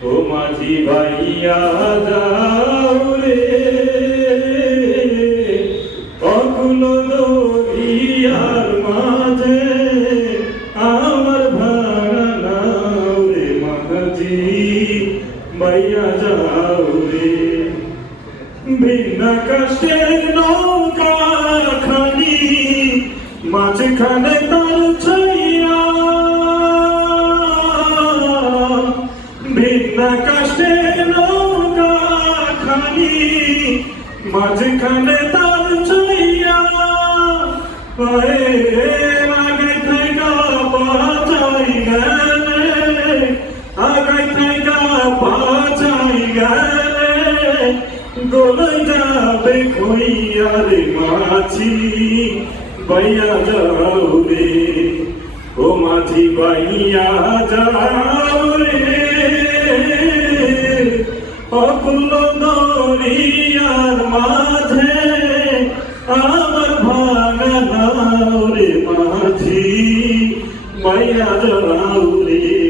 ও মাঝি ভাইয়া যাও রে অকুল দরিয়ার মাঝে আমার ভাঙা নাও রে মাঝি ভাইয়া যাও রে বিনাকাশের নৌকা খানি মাঝখানে তার ছাইয়া বিনাকাশের নৌকা খানি মাঝখানে তার ছাইয়া আগে থেকে বাঁচাই গেলে আগে থেকে বাঁচাই গেলে গলে যাবে কইয়া রে মাঝি ভাইয়া যাও রে ও মাঝি ভাইয়া যাও রে অকুল দরিয়ার মাঝে আমার ভাঙা নাও রে মাঝি ভাইয়া যাও রে।